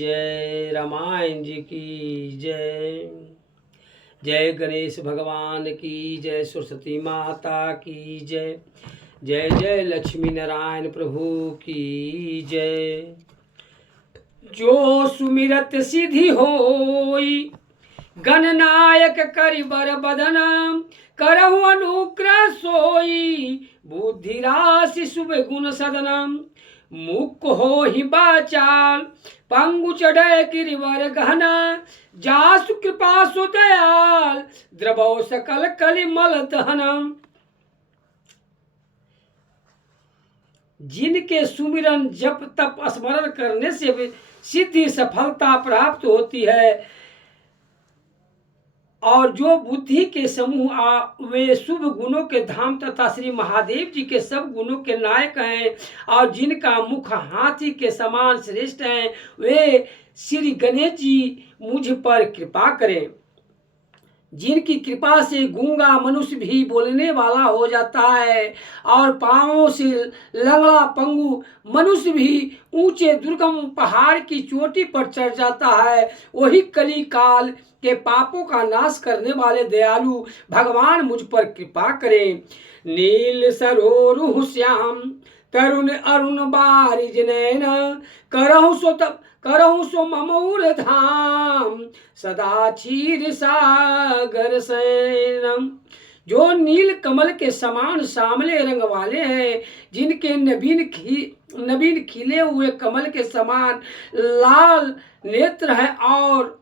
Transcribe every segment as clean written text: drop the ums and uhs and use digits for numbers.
जय, रामायण जी की जय। जय गणेश भगवान की जय, सरस्वती माता की जय। जय जय लक्ष्मी नारायण प्रभु की जय। जो सुमिरत सिद्धि होई, गणनायक करिबर बदन, करहु अनुग्रह सोई, बुद्धि राशि शुभ गुण सदनम। मुख हो ही बाचाल, पंगु चढ़े गिरिवर गहना, जासु कृपा सु दयाल, द्रवौ सकल कलिमल दहनम। जिनके सुमिरन जप तप स्मरण करने से सिद्धि सफलता प्राप्त होती है, और जो बुद्धि के समूह वे शुभ गुणों के धाम तथा श्री महादेव जी के सब गुणों के नायक हैं, और जिनका मुख हाथी के समान श्रेष्ठ हैं, वे श्री गणेश जी मुझ पर कृपा करें। जिनकी कृपा से गूंगा मनुष्य भी बोलने वाला हो जाता है, और पांवों से लंगड़ा पंगु मनुष्य भी ऊंचे दुर्गम पहाड़ की चोटी पर चढ़ जाता है, वही कली काल के पापों का नाश करने वाले दयालु भगवान मुझ पर कृपा करें। नील सरोरु श्याम तरुण अरुण बारिज नैन, करहु सो ममूर धाम, सदा क्षीर सागर शयनम। जो नील कमल के समान सामले रंग वाले हैं, जिनके नवीन खिले हुए कमल के समान लाल नेत्र है, और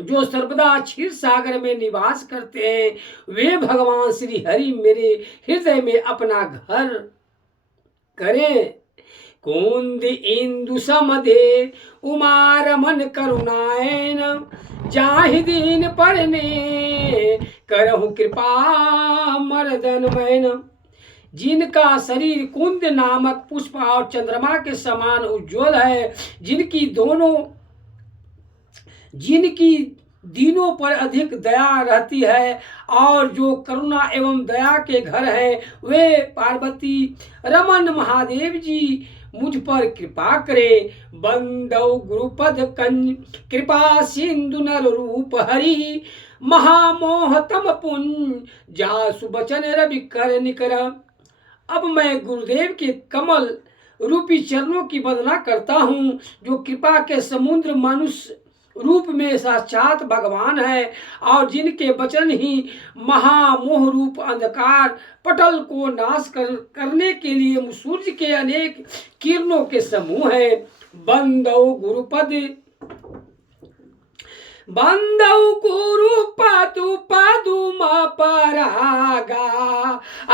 जो सर्वदा क्षीर सागर में निवास करते हैं, वे भगवान श्री हरि मेरे हृदय में अपना घर करें। कुंद इंदु समदे उमा रमन करुणायन, जाहि दीन परने करहु कृपा मर्दन मैन। जिनका शरीर कुंद नामक पुष्प और चंद्रमा के समान उज्ज्वल है, जिनकी दीनों पर अधिक दया रहती है, और जो करुणा एवं दया के घर है, वे पार्वती रमन महादेव जी मुझ पर कृपा करे। बंदौ गुरुपद कृपा सिंधु नर रूप हरि, महामोह तम पुंज जासु बचन रवि कर निकर। अब मैं गुरुदेव के कमल रूपी चरणों की वंदना करता हूँ, जो कृपा के समुद्र मनुष्य रूप में साक्षात भगवान है, और जिनके वचन ही महामोह रूप अंधकार पटल को नाश करने के लिए सूर्य के अनेक किरणों के समूह है। बंदौ गुरु पदु पदुमा परागा,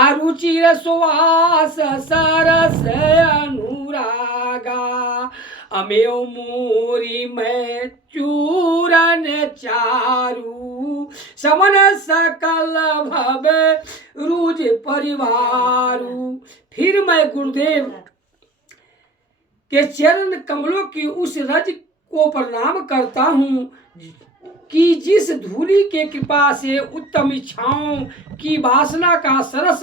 अरुचिर सुवास सरस अनुरागा। अमेव मोरी मैं चूरन चारू, समन सकल भवे रूज परिवारू। फिर मैं गुरुदेव के चरण कमलों की उस रज को प्रणाम करता हूँ, कि जिस धूलि के कृपा से उत्तम इच्छाओं की वासना का सरस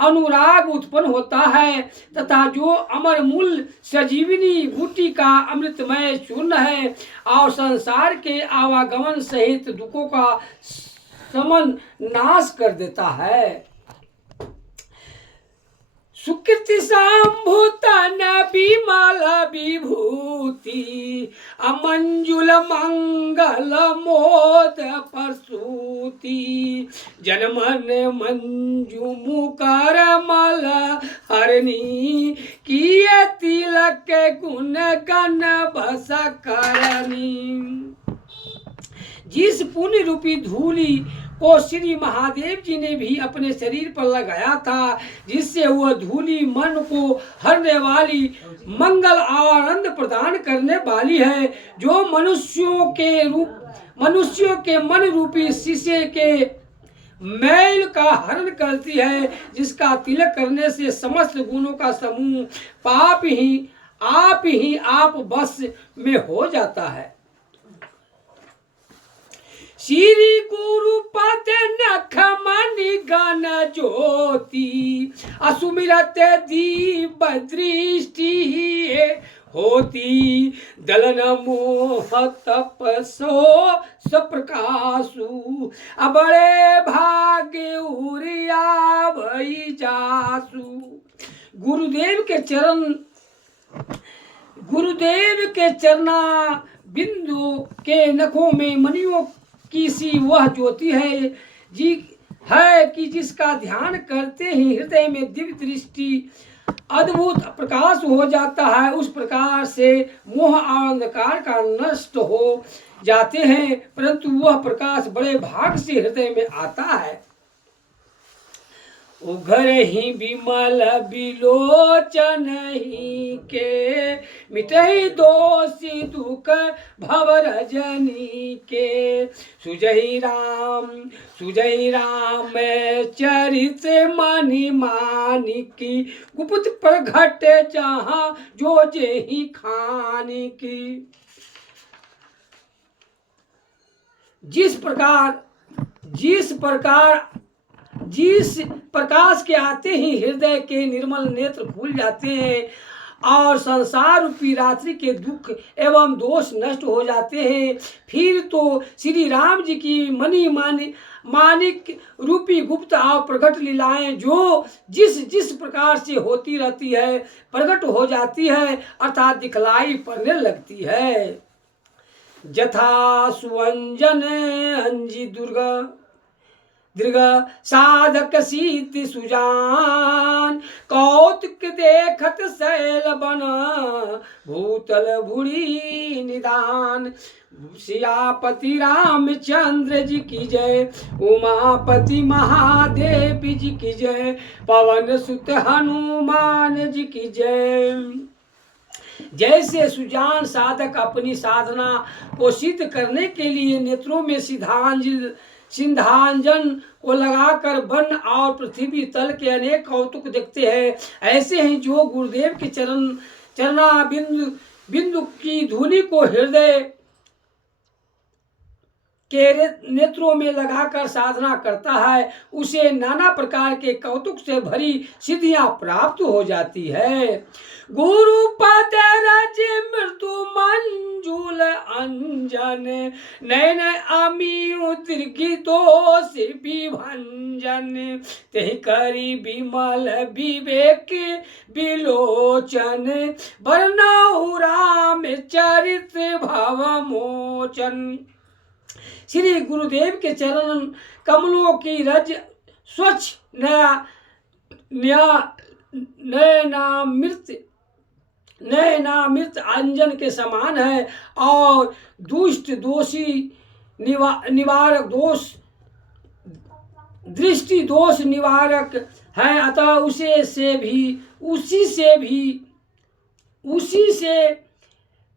अनुराग उत्पन्न होता है, तथा जो अमर मूल सजीविनी बूटी का अमृतमय चूर्ण है, और संसार के आवागमन सहित दुखों का समन नाश कर देता है। सुकृति संभूतन विमल विभूति, अमंजुल मंगल मोद प्रसूति। जनमन मंजू मुकर मल हरणी, किए तिलक गुण गण बस करनी। जिस पुण्य रूपी धूलि को श्री महादेव जी ने भी अपने शरीर पर लगाया था, जिससे वह धूलि मन को हरने वाली, मंगल और आनंद प्रदान करने वाली है, जो मनुष्यों के मन रूपी शीशे के मैल का हरण करती है, जिसका तिलक करने से समस्त गुणों का समूह पाप ही आप बस में हो जाता है। श्री गुरु पद नख मणि गण ज्योति, असुमिरत दीप दृष्टि होती दलन मोह तपसो सप्रकाशु बड़े भाग्य उरिया भई जासु। गुरुदेव के चरना बिंदु के नखों में मणियों की सी वह ज्योति है कि जिसका ध्यान करते ही हृदय में दिव्य दृष्टि अद्भुत प्रकाश हो जाता है। उस प्रकाश से मोह और अंधकार का नष्ट हो जाते हैं, परंतु वह प्रकाश बड़े भाग से हृदय में आता है। उघर ही विमल बिलोचन ही के मिटहि दोषी दुख भव रजनी के। सुजहि राम चरित मनि मानिकी गुप्त प्रगट जहाँ जो जेहि खानी की। जिस प्रकाश के आते ही हृदय के निर्मल नेत्र खुल जाते हैं और संसार रूपी रात्रि के दुख एवं दोष नष्ट हो जाते हैं, फिर तो श्री राम जी की मणि मानिक रूपी गुप्त और प्रकट लीलाएं जो जिस प्रकार से होती रहती है, प्रकट हो जाती है, अर्थात दिखलाई पड़ने लगती है। जथा सुअंजन अंजी दीर्घ साधक सीति सुजान कौतुक देखत शैल बन भूतल भूरी निदान। सियापति रामचंद्र जी की जय, उमापति महादेव जी की जय, पवन सुत हनुमान जी की जय। जैसे सुजान साधक अपनी साधना को सिद्ध करने के लिए नेत्रों में सिंधांजन को लगाकर वन और पृथ्वी तल के अनेक कौतुक देखते हैं, ऐसे ही जो गुरुदेव के चरना बिंदु की धूलि को हृदय के नेत्रों में लगाकर साधना करता है, उसे नाना प्रकार के कौतुक से भरी सिद्धियां प्राप्त हो जाती है। गुरु पद रज मृदु मंजुल अंजन नयन अमियु दीर्घि दोष विभंजन। तेहि करी विमल विवेक विलोचन वर्णौ राम चरित भव मोचन। श्री गुरुदेव के चरण कमलों की रज स्वच्छ नयनामृत अंजन के समान है और दुष्ट दोषी निवारक दृष्टि दोष निवारक है, अतः उसी से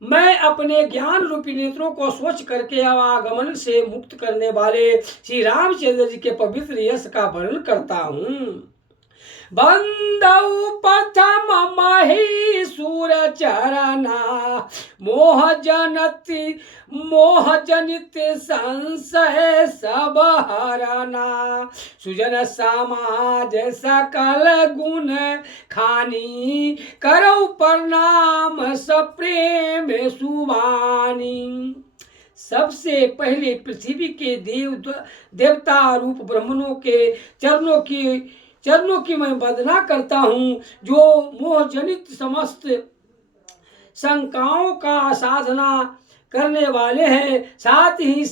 मैं अपने ज्ञान रूपी नेत्रों को स्वच्छ करके आवागमन से मुक्त करने वाले श्री रामचंद्र जी के पवित्र यश का वर्णन करता हूँ। बंदौ प्रथम महीसुर चरना मोह जनित संशय सब हरना। सुजन समाज सकल गुण खानी करौ प्रणाम सप्रेम सुवानी। सबसे पहले पृथ्वी के देवता रूप ब्राह्मणों के चरणों की मैं वंदना करता हूँ, जो मोह जनित समस्त शंकाओं का साधना करने वाले हैं, साथ ही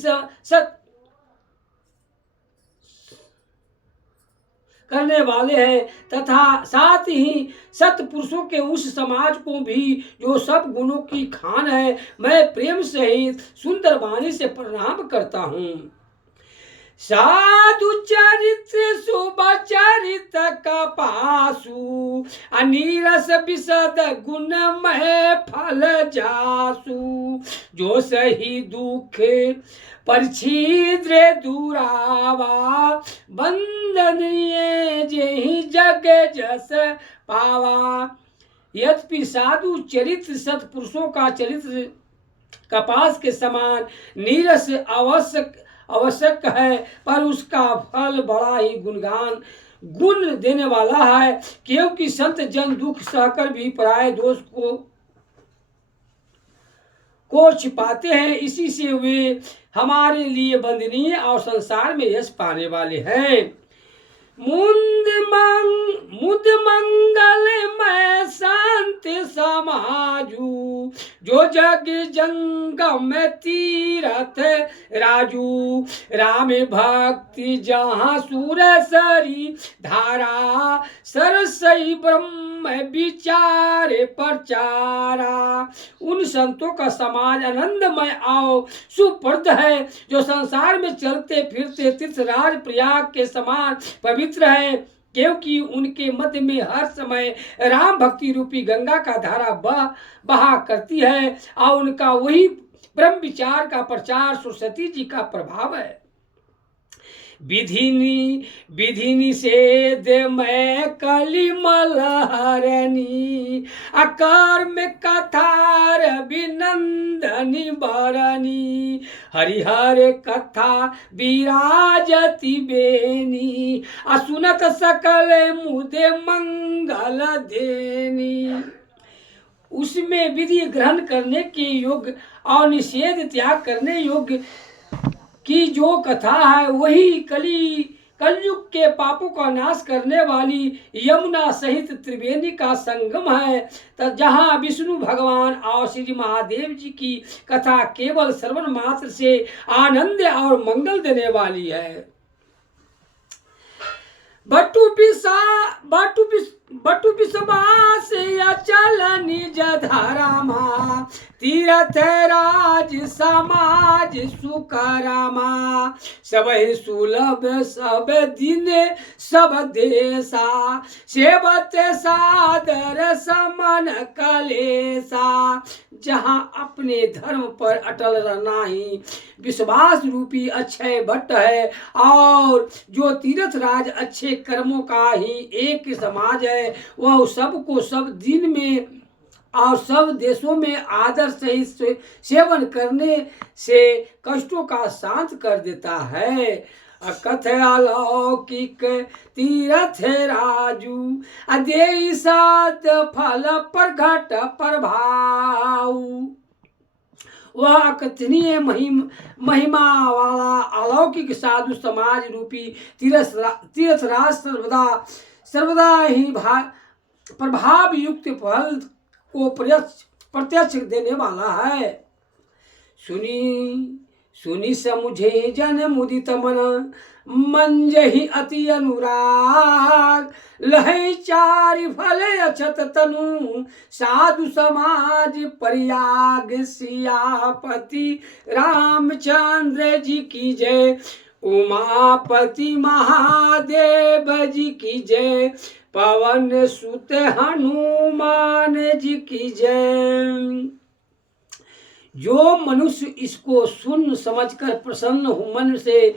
करने वाले हैं तथा साथ ही सत्पुरुषों के उस समाज को भी जो सब गुणों की खान है, मैं प्रेम सहित सुंदर वाणी से प्रणाम करता हूँ। साधु चरित्र शुभ चरित कपासु अनीरस विशद गुणमय फल जासु। जो सही दुख परिछिद्र दुरावा बंदनीय जेहि जग जस पावा। यद्यपि साधु चरित्र सत्पुरुषों का चरित्र कपास के समान नीरस आवश्यक है, पर उसका फल बड़ा ही गुण देने वाला है, क्योंकि संत जन दुख सहकर भी पराये दोष को को छिपाते हैं, इसी से वे हमारे लिए वंदनीय और संसार में यश पाने वाले हैं। मुद मंगल मैं संत समाजू, जो जग जंगम तीरथ राजू। राम भक्ति जहाँ सुरसरी धारा, सरसई ब्रह्म विचारे प्रचारा। उन संतों का समाज आनंदमय और सुप्रद है, जो संसार में चलते फिरते तीर्थराज प्रयाग के समान पवित्र है, क्योंकि उनके मध्य में हर समय राम भक्ति रूपी गंगा का धारा बहा करती है और उनका वही ब्रह्म विचार का प्रचार सरस्वती जी का प्रभाव है। विधिनी से दे मैं कलिमल हरनी, अकर्म कथार विनंदनी बरनी। हरिहर कथा विराजती बेनी, असुनत सकल मुदे मंगल देनी। उसमें विधि ग्रहण करने के योग्य और निषेध त्याग करने योग्य की जो कथा है, वही कलयुग के पापों का नाश करने वाली यमुना सहित त्रिवेणी का संगम है। तो जहाँ विष्णु भगवान और श्री महादेव जी की कथा केवल श्रवण मात्र से आनंद और मंगल देने वाली है। बटु विश्वास अचल निज धरमा, तीर्थ राज समाज सुकरमा। सब सुलभ सब दिन सब देशा, सेवत सादर समन कलेसा। जहाँ अपने धर्म पर अटल रहना ही विश्वास रूपी अक्षय भट्ट है, और जो तीर्थ राज अच्छे कर्मों का ही एक समाज है, वह सबको सब दिन में और सब देशों में आदर सहित सेवन करने से कष्टों का शांत कर देता है। कथ अलौकिक तीर्थ राजू, अदेई सात फल प्रगट प्रभाव। वह अकथनीय महिमा वाला अलौकिक साधु समाज रूपी तीर्थराज सर्वदा ही प्रभाव युक्त फल को प्रत्यक्ष देने वाला है। सुनी समुझे जन मुदित मन, मंजहि अति अनुराग। लहै चारि फल अछत तनु, साधु समाज प्रयाग। सियापति रामचंद्र जी की जय, उमापति महादेव जी की जय, पवन सुत हनुमान जी की जय। जो मनुष्य इसको सुन समझकर प्रसन्न मन से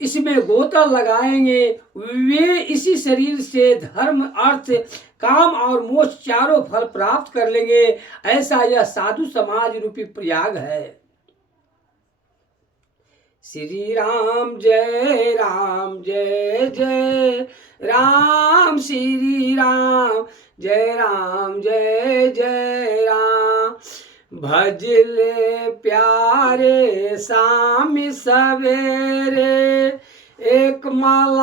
इसमें गोता लगाएंगे, वे इसी शरीर से धर्म अर्थ काम और मोक्ष चारों फल प्राप्त कर लेंगे। ऐसा यह साधु समाज रूपी प्रयाग है। श्री राम जय जय राम, श्री राम जय जय राम। भजले प्यारे शाम सवेरे, एक माला